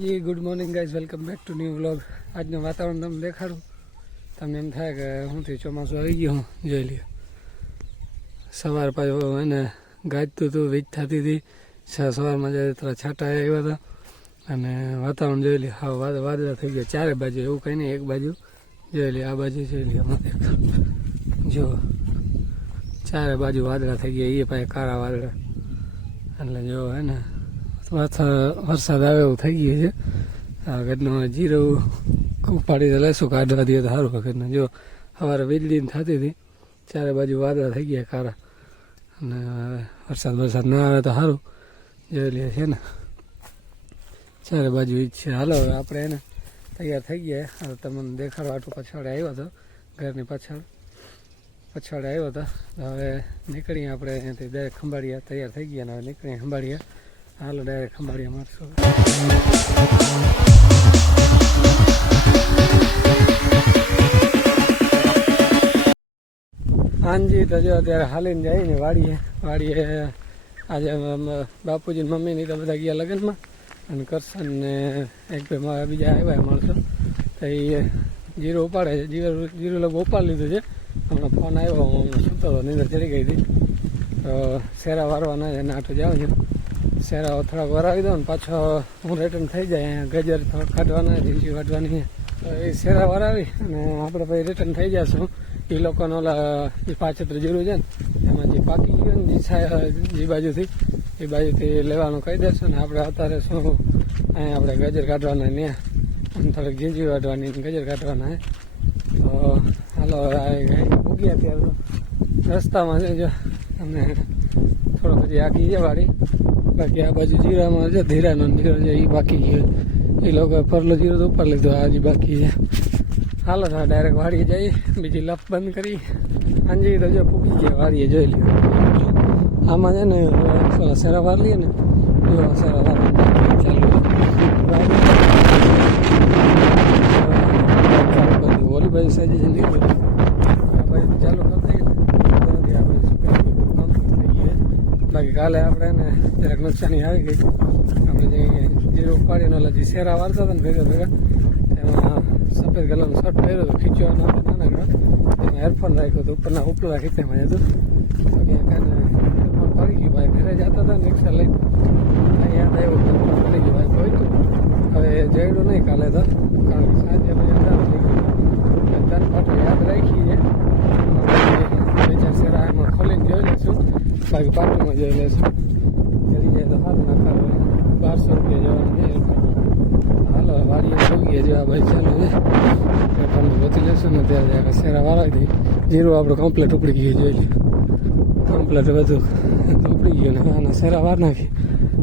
G good morning guys, welcome back to new vlog. આજનું વાતાવરણ તમને દેખાડું, તમને એમ થાય કે હું ચોમાસું આવી ગયું. જોઈ લ્યો, સવાર પાછું એને ગાજતું હતું, વીજ થતી હતી. સવારમાં જ્યારે થોડા છાંટા આવ્યા હતા અને વાતાવરણ જોઈ લ્યો, હા વાદળા થઈ ગયા ચારે બાજુ. એવું કંઈ નહીં, એક બાજુ જોઈ લ્યો, આ બાજુ જોઈ લ્યો, જો ચારે બાજુ વાદળા થઈ ગયા, એ પાસે કાળા વાદળા. એટલે જો હે ને વરસાદ આવે એવું થઈ ગયું છે. આ ઘરનું જીરું ઉપાડી લેશું, કાઢવા દઈએ તો સારું. વખતને જો સવારે વીજળી થતી હતી, ચારે બાજુ વાદળા થઈ ગયા કાળા. અને વરસાદ ના આવે તો સારું. જોઈ લઈએ છે ને, ચારે બાજુ ઈ જ છે. હાલો હવે આપણે એને તૈયાર થઈ ગયા. હવે તમને દેખાડવા આટલું પછાડે આવ્યો હતો, ઘરની પછાડે આવ્યો હતો. હવે નીકળીએ આપણે અહીંયાથી ડાયરેક્ટ ખંભાળિયા. તૈયાર થઈ ગયા ને હવે નીકળીએ ખંભાળિયા. હાલો ડાયરેક્ટ ખંભાળિયા મારશું. હાજી તો જો અત્યારે હાલીને જાય ને વાડીએ આજે બાપુજી મમ્મીની તો બધા ગયા લગ્નમાં, અને કરશન ને એક બે બીજા આવ્યા માણસો. તો એ જીરું ઉપાડે છે. જીરું લગભગ ઉપાડી લીધું છે. હમણાં ફોન આવ્યો, હું સૂતો હતો, નીંદર ચડી ગઈ હતી. તો શેરા વારવાના છે, નાટો જાઉં છું. શેરા થોડાક વરાવી દઉં ને પાછો હું રિટર્ન થઈ જાય. અહીંયા ગજર થોડાક કાઢવાના, જીંજી કાઢવાની. તો એ શેરા વરાવી અને આપણે પછી રિટર્ન થઈ જશું. એ લોકોનો ઓલા જે 75 જીરું છે ને, એમાં જે પાકી ગયું ને જે બાજુથી, એ બાજુથી લેવાનું કહી દેશું. ને આપણે અત્યારે શું અહીંયા આપણે ગજર કાઢવાના ને અને થોડીક જીંજી કાઢવાની, ગજર કાઢવાના. તો હાલો ઉગ્યા ત્યારે રસ્તામાં છે, જો તમને થોડો પછી આખી છે વાડી. બાકી આ બાજુ જીરામાં છે, ધીરાનો જીરો છે, એ બાકી ગયો. એ લોકો ફરલો જીરો તો ઉપર લીધો, આ જ બાકી છે. હાલો તો ડાયરેક્ટ વાડીએ જઈએ, બીજી લપ બંધ કરી. હાંજી તો જો પૂકી ગયા વાડીએ, જોઈ લ્યો. આમાં છે ને શેરા વાર લઈએ ને, એવા શેરા વાર ચાલુ ઓલી બાજુ સાઈડ છે નીકળ્યું, આ બાજુ ચાલુ કરી દઈએ. બાકી કાલે આપણે એને જરાક નુકસાની આવી ગઈ. આપણે જે જીરું ઉપાડીને ઓલા જે શેરા વારતા હતા ને ભેગા એમાં સફેદ કલરનો શર્ટ પહેર્યો હતો, ખીચવાનો હતો નાના. એમાં હેરફોન રાખ્યો હતો, ઉપરના ખીચામાં હતું. એરફોન પડી ગયું. ભાઈ ઘરે જતા હતા ને રિક્ષા લઈને, યાદ આવ્યું હેરફોન પડી ગયું. ભાઈ કોઈ હવે જઈડું નહીં કાલે તો, કારણ કે સાંજે પછી અંધારું થઈ ગયું. તન પાટો યાદ રાખી છે. બે ચાર શેરા એમાં ખોલીને જોઈ લઈશું, બાકી પાટોમાં જોઈ લઈશું. જડી જાય તો સારું. નાખા 1200 રૂપિયા જવાનું છે. હાલો વાડીએ ભોગીએ જેવા ભાઈ ચાલુ છે. તમને ગોતી લેશું ને ત્યારે શેરા વાળાવી દઈ. જીરું આપણું કમ્પ્લેટ ઉપડી ગયું, જોઈ લે. કમ્પ્લેટ બધું ઉપડી ગયું ને આના શેરા વાર નાખી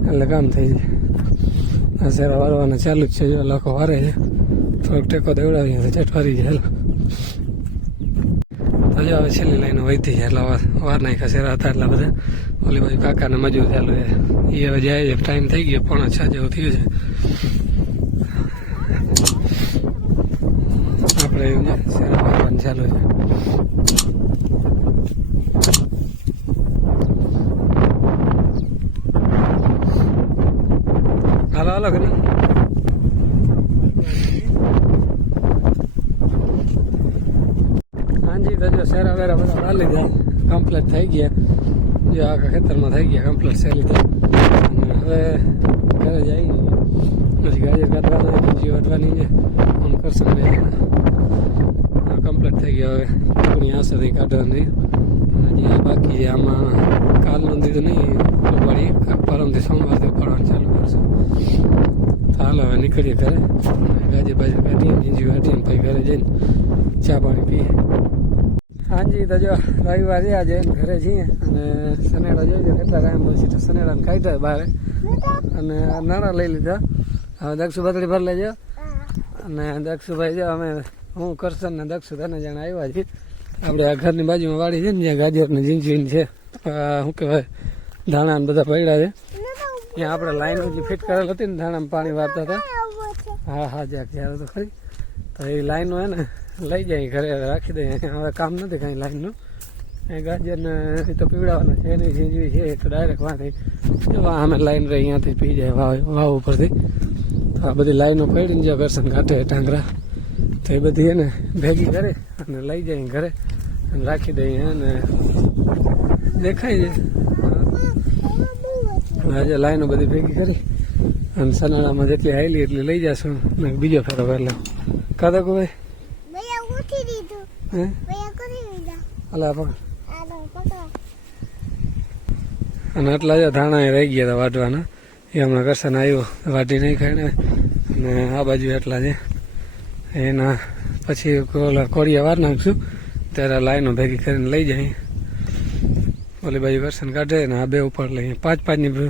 એટલે કામ થઈ જાય. આ શેરા વારવાના ચાલુ જ છે, જો લાખો વારે છે. થોડોક ટેકો દેવડાવીએ તો ચટ વારી જાય. તો જો હવે છેલ્લી લાઈનો વહીતી છે એટલે વાર નાખ્યા શેરા હતા એટલા બધા. ઓલી બાજુ કાકાને મજૂર ચાલુ છે, એ હવે જાય છે. ટાઈમ થઈ ગયો, 5:30 જેવું થયું છે. આપણે શેરા વારવાનું ચાલુ છે. હાલો ઘણી હાજી તો જો શેરા વેરા બધા વાર લીધા, કમ્પ્લીટ થઈ ગયા. જો આખા ખેતરમાં થઈ ગયા કમ્પ્લીટ શેર લીધા. અને હવે ઘરે જઈએ, પછી ગાજર કાઢવાના, જીંજી વાટવાની છે. આમ કરશે કમ્પ્લીટ થઈ ગયા. હવે ટૂંકણી આશેથી કાઢવાની. હજી આ બાકી છે. આમાં કાલનું દીધું નહીં ઉપાડી, પરમથી સોમવારથી ઉપાડવાનું ચાલુ કરશે. હાલ હવે નીકળીએ ઘરે, ગાજર બાજર કાઢીએ, જીંજી કાઢીએ, પછી ઘરે જઈને ચા પાણી પીએ. હાજી તો જો રવિવાર છે આજે, ઘરે જઈએ અને સનેડા જોઈએ કેટલા ટાઈમ પછી. તો સનેડાને કાઢ્યા બહાર અને નાણાં લઈ લીધા. હવે દક્ષુ બતડી ભરી લેજો. અને દક્ષુભાઈ જો અમે હું કરશન ને દક્ષુ 3 જણા આવ્યા છીએ. આપણે આ ઘરની બાજુમાં વાડી છે ને, જ્યાં ગાજર ને જીંજી છે, શું કહેવાય, ધાણા બધા પડ્યા છે. ત્યાં આપણે લાઈનો જે ફિટ કરેલ હતી ને, ધાણામાં પાણી વારતા હતા. હા જ્યાં તો ખરી. તો એ લાઈનો હે ને લઈ જાય ઘરે રાખી દઈએ. હવે કામ નથી કાંઈ લાઈનનું. એ ગાજરને તો પીવડાવવાના છે, એની જીંજવી છે તો ડાયરેક્ટ વાંધી અમે લાઈન રહી અહીંયાથી પી જાય વાવ ઉપરથી. તો આ બધી લાઈનો પડીને જ્યાં કરશન કાઢે ટાંગરા તો એ બધી એને ભેગી કરે અને લઈ જાય ઘરે અને રાખી દઈએ અને દેખાય છે આજે લાઈનો બધી ભેગી કરી અને સનાળામાં જેટલી હાલી એટલી લઈ જશું ને બીજો ફેરો પહેલો કાદા કો ભાઈ હે અલા પણ અને આટલા જ ધાણા એ રહી ગયા હતા વાટવાના એ હમણાં કરશન આવ્યો વાટી નહીં ખાઈને અને આ બાજુ એટલા છે એના પછી કોળિયા વાર નાખશું ત્યારે લાઈનો ભેગી કરીને લઈ જાય ઓલી બાજુ કરશન કાઢે ને આ બે ઉપર લઈએ 5-5ની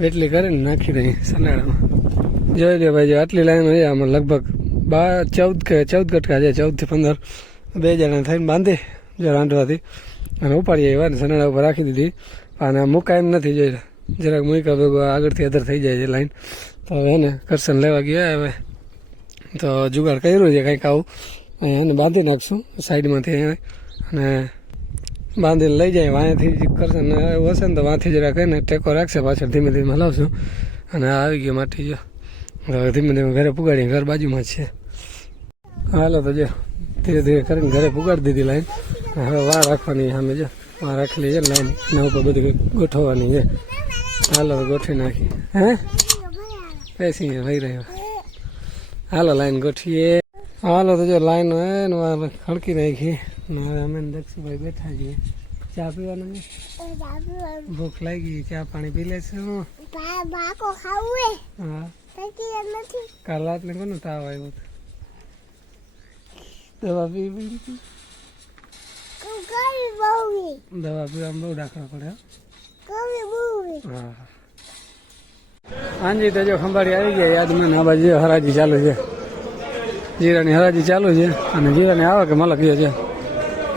વેટલી કરીને નાખી દઈએ સનાળામાં જોઈ લે ભાઈ આટલી લાઈનો છે આમાં લગભગ 14 કટકા છે 14 થી 15 2 જણા થઈને બાંધે જો રાંધવાથી અને ઉપાડી આવ્યા ને સનાળા ઉપર રાખી દીધી અને મૂકાય એમ નથી જોઈ જરાક મૂકા ભેગું આગળથી અધર થઈ જાય છે લાઈન તો હવે એને કરશન લેવા ગયા હવે તો જુગાડ કર્યું છે કંઈક આવું અહીંયા એને બાંધી નાખશું સાઈડમાંથી અને બાંધીને લઈ જાય વાંથી કરશન એવું હશે ને તો વાંથી જરાક ને ટેકો રાખશે પાછળ ધીમે ધીમે હલાવશું અને આવી ગયો માટી જો હવે ધીમે ધીમે ઘરે પુગાડીએ ઘર બાજુમાં જ છે હાલો તો જો ધીરે ધીરે કરીને ઘરે પુગાડી દીધી લાઈન હવે વાર રાખવાની સામે જો વાર રાખેલી છે લાઈન એના ઉપર બધી ગોઠવવાની છે હાલો ગોઠવી નાખી હે પેસી લઈ રહ્યો હાલો લાઈન ગોઠવીએ હાલો તો જો લાઈન હોય ને ખડકી નાખી હવે અમે દક્ષુભાઈ બેઠા છીએ ચા પીવાનું છે ભૂખ લાગી ચા પાણી પી લેશું હા કાલ રાતને કોનું તાવ આવ્યો દવા પીવી દવા પીવામાં બહુ દાખલા પડે હા હાજી તો જો ખંભાળી આવી ગયા યાદ મને આ બાજુ હરાજી ચાલુ છે જીરાની હરાજી ચાલુ છે અને જીરાની આવે કે મલક છે આ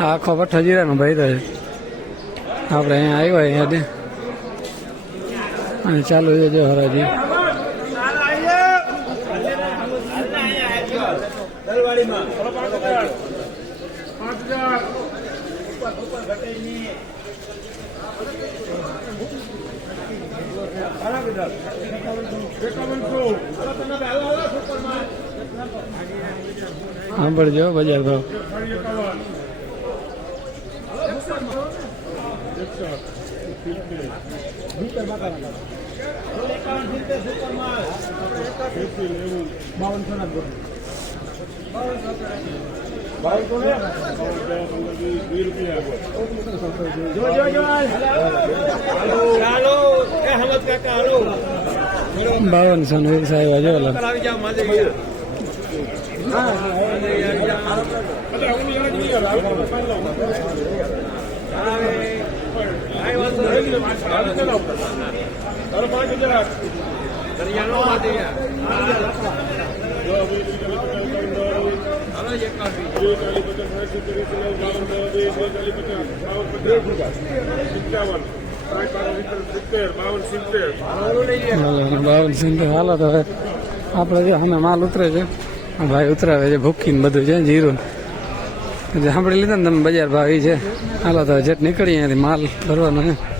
આખો પઠ્ઠો જીરાનો ભાઈ છે આપણે અહીંયા આવ્યા અહીંયા અને ચાલુ છે જો હરાજી સાંભળજો બજાર ભાવ બાવનસો ને સાહેબ જો બાવન સિત્તેર હાલો તો હવે આપણે જો અમે માલ ઉતરે છે ભાઈ ઉતરાવે છે ભૂકીને બધું છે જીરું સાંભળી લીધા ને તમે બજાર ભાવ છે હાલો તો જેટ નીકળી અહીંયાથી માલ ભરવાનો છે